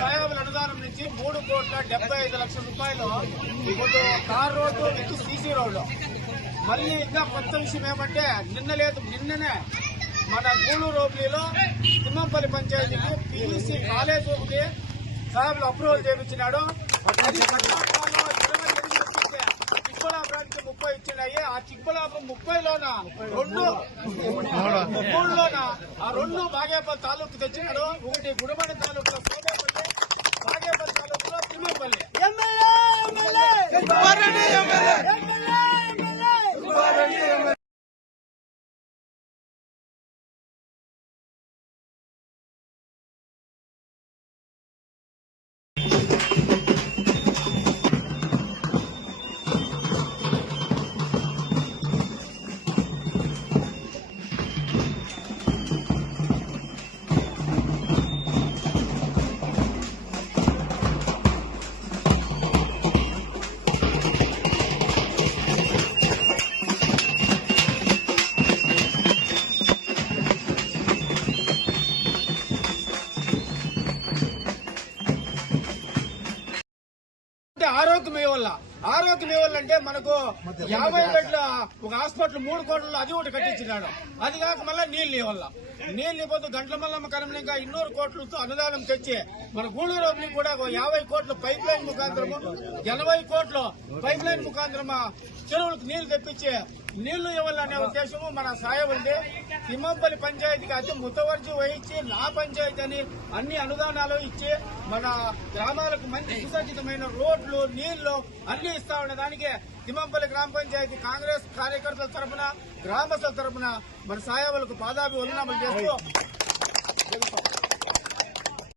సాయాబుల అనుదానం నుంచి 3,75,00,000 రూపాయలు ఇప్పుడు tar road with CC road. మళ్ళీ ఇంకా కొత్త విషయం ఏమంటే నిన్ననే మన గూడూరు రోడ్లీలో తిమ్మంపల్లి పంచాయతీకి పీఈసీ కాలేజ్ ఒకటి సాయాబులు అప్రూవల్ చేయించినాడు. చిక్బలాపురానికి 30 ఇచ్చినాయి. ఆ చిక్బలాపురం 30లోన 3లోన ఆ 2 బాగేపల్లి తాలూకు తెచ్చినాడు. ఒకటి గుడమణి తాలూకులో సోమేపల్లి, బాగేపల్లి తాలూకులో తిమ్మపల్లి. ఆరోగ్యం అంటే మనకు 50 బెడ్ల ఒక హాస్పిటల్ 3 కోట్లలో అది ఒకటి కట్టించినాడు. అది కాక మళ్ళీ నీళ్ళు ఇవ్వాల. నీళ్ళు ఇవ్వద్దు గంటల మల్లమ్మ కరంగా 200 కోట్లతో అనుదానం తెచ్చి మన గూడూరు కూడా 50 కోట్ల పైప్ లైన్ ముఖాంతరము 80 కోట్ల పైప్ లైన్ ముఖాంతరమా చెరువులకు నీళ్లు తెప్పించి నీళ్లు ఇవ్వాలనే ఉద్దేశము మన సాయబుల్ది. తిమ్మంపల్లి పంచాయతీకి అతి ముతవర్జీ వహించి నా పంచాయతీ అని అన్ని అనుదానాలు ఇచ్చి మన గ్రామాలకు మంచి సుసజ్జితమైన రోడ్లు నీళ్లు అన్ని ఇస్తా ఉన్న దానికి తిమ్మంపల్లి గ్రామ పంచాయతీ కాంగ్రెస్ కార్యకర్తల తరఫున గ్రామస్తుల తరఫున మన సాయబులకు పాదాభి వందనాలు చేస్తూ